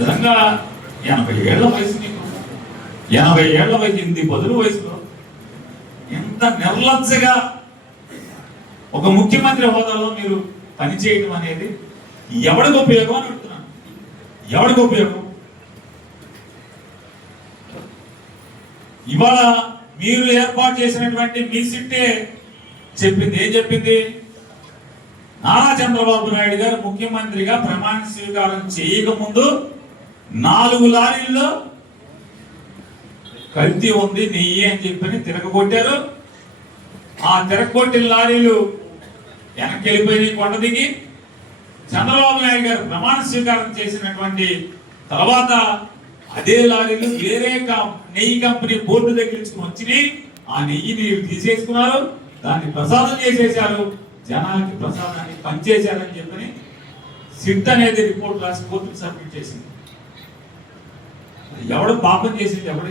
నిజంగా ఎనభై ఏళ్ళ వయసు నీకు. ఎనభై ఏళ్ళ వయసు ఎనిమిది బదులు వయసులో. ఎంత నిర్లజ్జగా ఒక ముఖ్యమంత్రి హోదాలో మీరు పనిచేయడం అనేది ఎవడికి ఉపయోగం అని అడుగుతున్నాను. ఎవడికి ఉపయోగం? ఇవాళ మీరు ఏర్పాటు చేసినటువంటి మీ సిట్టే చెప్పింది. ఏం చెప్పింది? నారా చంద్రబాబు నాయుడు గారు ముఖ్యమంత్రిగా ప్రమాణ స్వీకారం చేయకముందు నాలుగు లారీల్లో కల్తీ ఉంది నెయ్యి అని చెప్పని తిరగబొట్టారు ఆ తిరగబొట్టిన లారీలు వెనక్కి వెళ్ళిపోయి కొండ దిగి చంద్రబాబు నాయుడు గారు ప్రమాణ స్వీకారం చేసినటువంటి తర్వాత అదే లారీలు వేరే నెయ్యి కంపెనీ బోర్డు దగ్గరించుకుని వచ్చినాయి ఆ నెయ్యిని తీసేసుకున్నారు. దాన్ని ప్రసాదం చేసేశారు. జనానికి ప్రసాదాన్ని పనిచేశారని చెప్పని సిట్ అనేది రిపోర్ట్ రాసి కోర్టుకు సబ్మిట్ చేసింది. ఎవడు పాపం చేసింది ఎవడు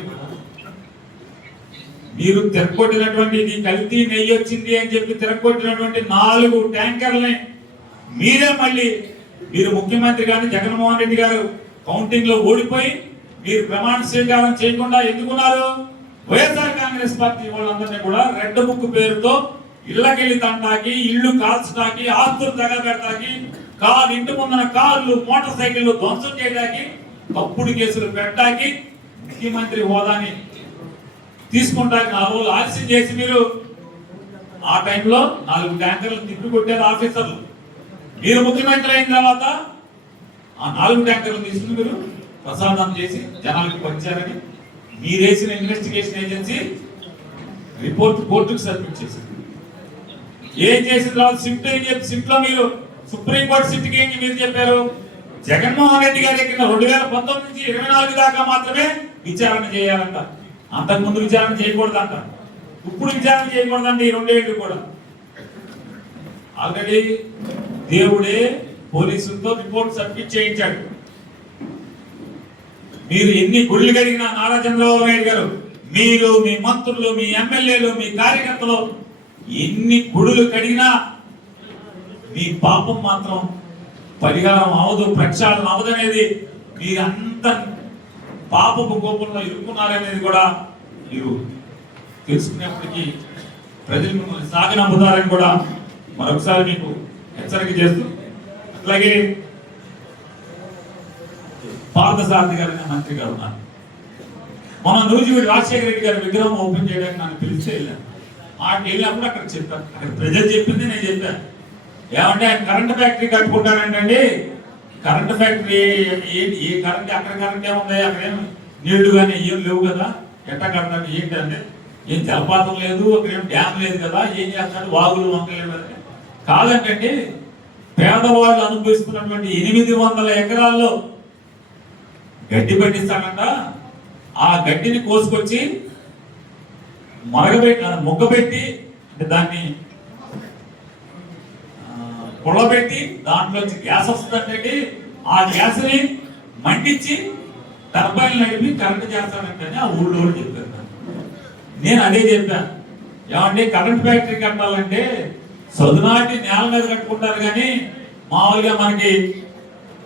మీరు తిరగొట్టినటువంటి నీ కల్తీ నెయ్యి వచ్చింది అని చెప్పి తిరగొట్టినటువంటి నాలుగు ట్యాంకర్లని మీరే మళ్ళీ మీరు ముఖ్యమంత్రి గారిని జగన్మోహన్ రెడ్డి గారు కౌంటింగ్లో ఓడిపోయి మీరు ప్రమాణ స్వీకారం చేయకుండా ఎందుకున్నారు వైఎస్ఆర్ కాంగ్రెస్ పార్టీ వాళ్ళందరినీ కూడా రెడ్ బుక్ పేరుతో ఇళ్ళకెళ్ళి తంటాకి ఇళ్ళు కాల్చడానికి ఆస్తులు పెడతాకి కారు ఇంటి ముందున కార్లు మోటార్ సైకిళ్ళు ధ్వంసం చేయడానికి తప్పుడు కేసులు పెట్టడానికి ముఖ్యమంత్రి హోదాని తీసుకుంటానికి నాలుగు రోజులు ఆలస్యం చేసి మీరు ఆ టైంలో నాలుగు ట్యాంకర్లు తిప్పి కొట్టారు ఆఫీసర్లు మీరు ముఖ్యమంత్రి అయిన తర్వాత ఆ నాలుగు ట్యాంకర్లు తీసుకుని మీరు ప్రసాదం చేసి జనాలకు పంచారని మీరేసిన ఇన్వెస్టిగేషన్ ఏజెన్సీ రిపోర్ట్ కోర్టుకు సబ్మిట్ చేసింది ఏం చేసిన తర్వాత సిఫ్ట్ ఏం చెప్పి సిఫ్ట్లో మీరు సుప్రీం కోర్టు ఏం మీరు చెప్పారు? జగన్మోహన్ రెడ్డి గారి దగ్గర రెండు వేల పంతొమ్మిది నుంచి ఇరవై నాలుగు దాకా మాత్రమే విచారణ చేయాలంట. అంతకు ముందు విచారణ చేయకూడదంట. ఇప్పుడు విచారణ చేయకూడదండి ఈ రెండేళ్ళు కూడా. ఆల్రెడీ దేవుడే పోలీసులతో రిపోర్ట్ సబ్మిట్ చేయించాడు. మీరు ఎన్ని గుళ్ళు కలిగిన నారా చంద్రబాబు నాయుడు గారు మీరు మీ మంత్రులు మీ ఎమ్మెల్యేలు మీ కార్యకర్తలు ఎన్ని గుడులు కడిగినా మీ పాపం మాత్రం పరిహారం అవదు ప్రక్షాళన అవదనేది మీరంత పాపపు కోపంలో ఇరుక్కున్నారనేది కూడా మీరు తెలుసుకునేప్పటికీ ప్రజలు మిమ్మల్ని సాగనమ్ముతారని కూడా మరొకసారి మీకు హెచ్చరిక చేస్తూ అట్లాగే పార్థసారథి గారు మంత్రి గారు ఉన్నారు. మన నూజివీడి రాజశేఖర రెడ్డి గారి విగ్రహం ఓపెన్ చేయడానికి నన్ను పిలిస్తే వెళ్ళాను. ఆ వెళ్ళినప్పుడు అక్కడ చెప్పాను. అక్కడ ప్రజలు చెప్పింది నేను చెప్పాను. ఏమంటే ఆయన కరెంట్ ఫ్యాక్టరీ కట్టుకుంటారంటండి. కరెంట్ ఫ్యాక్టరీ ఈ ఏ కరెంట్ అక్కడ కరెంట్ ఏముంది? అక్కడ నీళ్ళు కానీ ఏం లేవు కదా. ఎట్ట కడతాడు ఏంటంటే ఏం జలపాతం లేదు అక్కడేం డ్యామ్ లేదు కదా. ఏం చేస్తాడు వాగులు వంకలేవు కదా కాదంటండి పేదవాళ్ళు అనుభవిస్తున్నటువంటి ఎనిమిది వందల ఎకరాల్లో గడ్డి పండిస్తానంట ఆ గడ్డిని కోసుకొచ్చి మరగబెట్టి ముగ్గబెట్టి అంటే దాన్ని ఆ, పొడబెట్టి దాంట్లోంచి గ్యాస్ వస్తుందంటే ఆ గ్యాస్ని మండించి టర్బైన్ నడిపి కరెంట్ చేస్తాడంటే ఆ ఊళ్ళో వాళ్ళు చెప్పారు నేను అదే చెప్పాను ఏమంటే కరెంట్ ఫ్యాక్టరీ కట్టాలంటే సదునాటి నేల మీద కట్టుకుంటారు కానీ మామూలుగా మనకి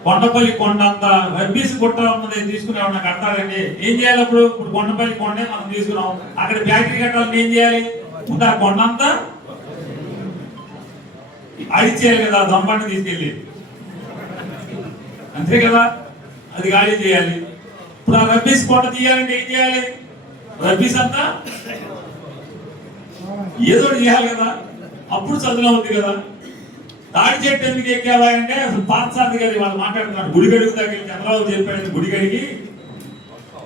కొండపల్లి కొండ అంత రబ్బీస్ గుట్ట ఉన్నది తీసుకుని ఏమన్నా కడతాడండి ఏం చేయాలి అప్పుడు? ఇప్పుడు కొండపల్లి కొండే మనం తీసుకున్నాం. అక్కడ ఫ్యాక్టరీ కట్టాలంటే ఏం చేయాలి? ముందు ఆ అంతా అడిచేయాలి కదా దొంబండి తీసుకెళ్ళి. అంతే కదా? అది ఖాళీ చేయాలి. ఇప్పుడు ఆ రబ్బీస్ కోట తీయాలంటే ఏం చేయాలి? రబ్బీస్ అంతా ఏదో చేయాలి కదా. అప్పుడు చదువులో ఉంది కదా. తాడి చెట్టు ఎందుకు ఎక్కావా అంటే అసలు పాత్సాది గారు వాళ్ళు మాట్లాడుతున్నారు. గుడి గడుగు దగ్గర చంద్రబాబు చెప్పాడు గుడి గడికి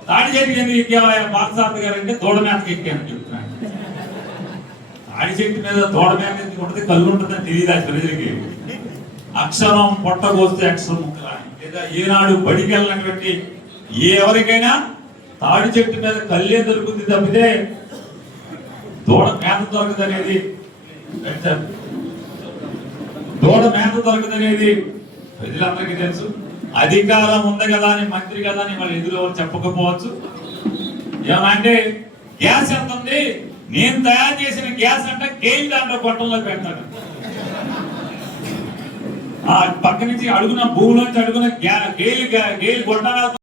తాడి చెట్టుకి ఎందుకు ఎక్కావా పాత్సాది గారు అంటే తోడ మేతకి ఎక్కాను చెప్తున్నాను తాడి చెట్టు మీద తోడ మీద ఉంటుంది కళ్ళు ఉంటుందని తెలియదు ఆ ప్రజలకి. అక్షరం పొట్టకొస్తే అక్షరం ముక్కలా లేదా ఏనాడు బడికి వెళ్ళినటువంటి ఏ ఎవరికైనా తాడి చెట్టు మీద కళ్ళే దొరుకుతుంది తప్పితే దూడ మేత దొరకదు అనేది దూడ మేత దొరకదు అనేది ప్రజలందరికీ తెలుసు. అధికారం ఉంది కదా అని మంత్రి కదా అని వాళ్ళు ఎదురు చెప్పకపోవచ్చు. ఏమంటే గ్యాస్ ఎంత ఉంది? నేను తయారు చేసిన గ్యాస్ అంటే కేజీ దాంట్లో గొట్టంలో పెడతాడు ఆ పక్క నుంచి అడుగున భూమిలోంచి అడుగున గేలు గేలు గొట్టాలతో